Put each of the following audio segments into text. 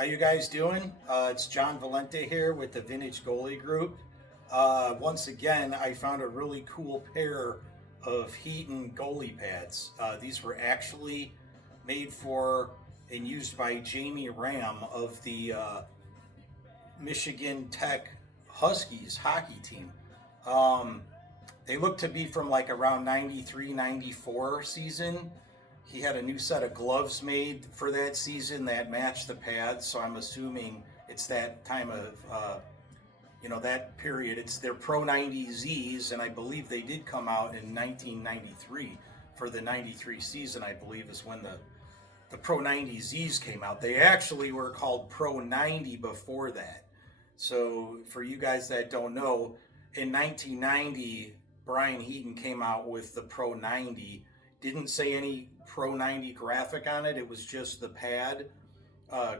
How you guys doing? It's John Valente here with the Vintage Goalie Group. Once again, I found a really cool pair of Heaton goalie pads. These were actually made for and used by Jamie Ram of the Michigan Tech Huskies hockey team. Um, they look to be from like around 93, 94 season. He had a new set of gloves made for that season that matched the pads, so I'm assuming it's that time of, that period. It's their Pro 90Zs, and I believe they did come out in 1993 for the 93 season, I believe, is when the Pro 90Zs came out. They actually were called Pro 90 before that. So for you guys that don't know, in 1990, Brian Heaton came out with the Pro 90. Didn't say any Pro 90 graphic on it. It was just the pad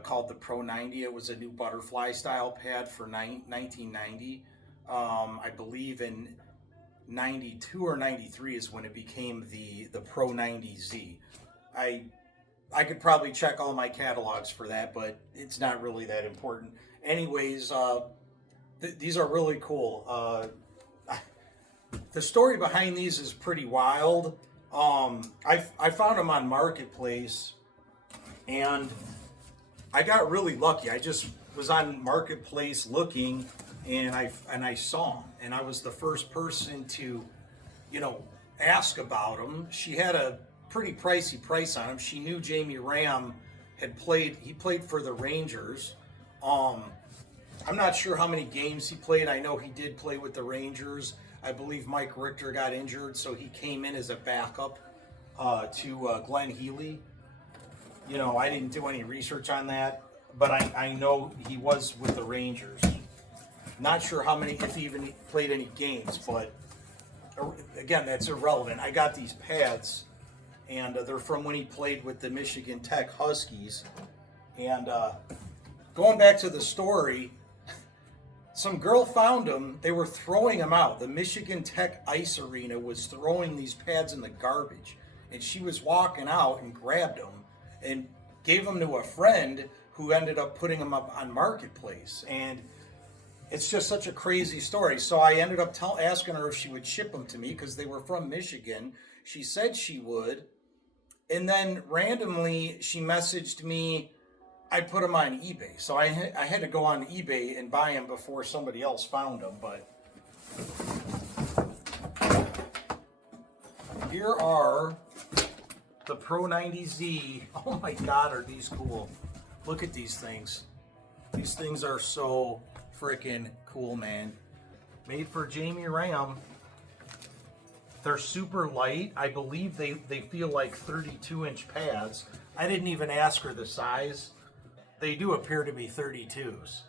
called the Pro 90. It was a new butterfly style pad for 1990. I believe in 92 or 93 is when it became the Pro 90Z. I could probably check all my catalogs for that, but it's not really that important. Anyways, these are really cool. The story behind these is pretty wild. I found them on Marketplace, and I got really lucky. I just was on Marketplace looking, and I saw them, and I was the first person to, ask about them. She had a pretty pricey price on them. She knew Jamie Ram had played. He played for the Rangers. I'm not sure how many games he played. I know he did play with the Rangers. I believe Mike Richter got injured, so he came in as a backup to Glenn Healy. I didn't do any research on that, but I know he was with the Rangers. Not sure if he even played any games, but again, that's irrelevant. I got these pads, and they're from when he played with the Michigan Tech Huskies. And going back to the story, some girl found them. They were throwing them out. The Michigan Tech Ice Arena was throwing these pads in the garbage. And she was walking out and grabbed them and gave them to a friend who ended up putting them up on Marketplace. And it's just such a crazy story. So I ended up asking her if she would ship them to me because they were from Michigan. She said she would. And then randomly she messaged me. I put them on eBay, so I had to go on eBay and buy them before somebody else found them. But here are the Pro 90Z. Oh my God, are these cool? Look at these things. These things are so freaking cool, man. Made for Jamie Ram. They're super light. I believe they feel like 32-inch pads. I didn't even ask her the size. They do appear to be 32s,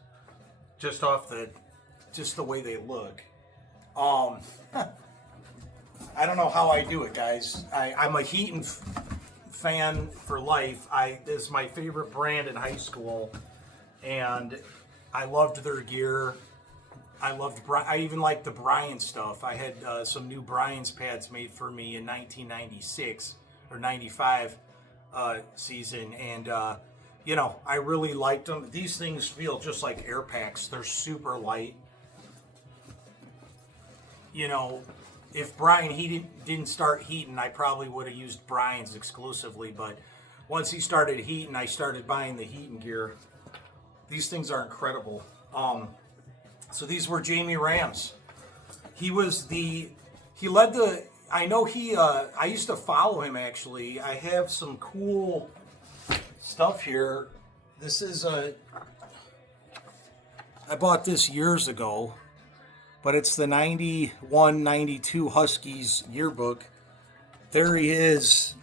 just the way they look. I don't know how I do it, guys. I'm a Heaton fan for life. This is my favorite brand in high school, and I loved their gear. I even liked the Bryan stuff. I had some new Bryan's pads made for me in 1996 or 95 season, and I really liked them. These things feel just like air packs. They're super light. If Brian didn't start Heaton, I probably would have used Brian's exclusively. But once he started Heaton, I started buying the Heaton gear. These things are incredible. So these were Jamie Ram's. I used to follow him, actually. I have some cool stuff here. This is I bought this years ago, but it's the 91-92 Huskies yearbook. There he is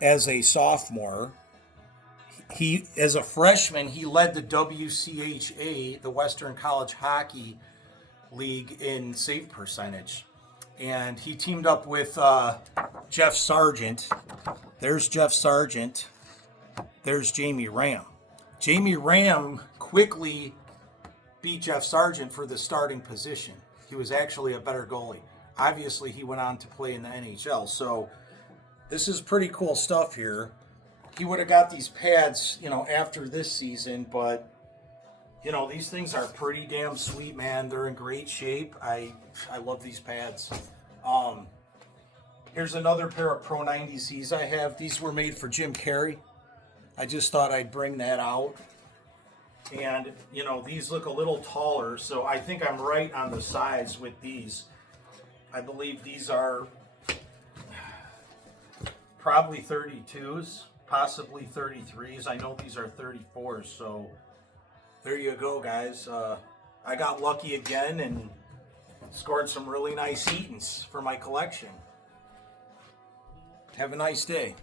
as a sophomore. As a freshman, he led the WCHA, the Western College Hockey League, in save percentage. And he teamed up with Jeff Sargent. There's Jeff Sargent. There's Jamie Ram. Jamie Ram quickly beat Jeff Sargent for the starting position. He was actually a better goalie. Obviously, he went on to play in the NHL. So this is pretty cool stuff here. he would have got these pads, after this season, but these things are pretty damn sweet, man. They're in great shape. I love these pads. Here's another pair of Pro 90Cs I have. These were made for Jim Carrey. I just thought I'd bring that out. And, these look a little taller, so I think I'm right on the size with these. I believe these are probably 32s, possibly 33s. I know these are 34s, so there you go, guys. I got lucky again and scored some really nice Heatons for my collection. Have a nice day.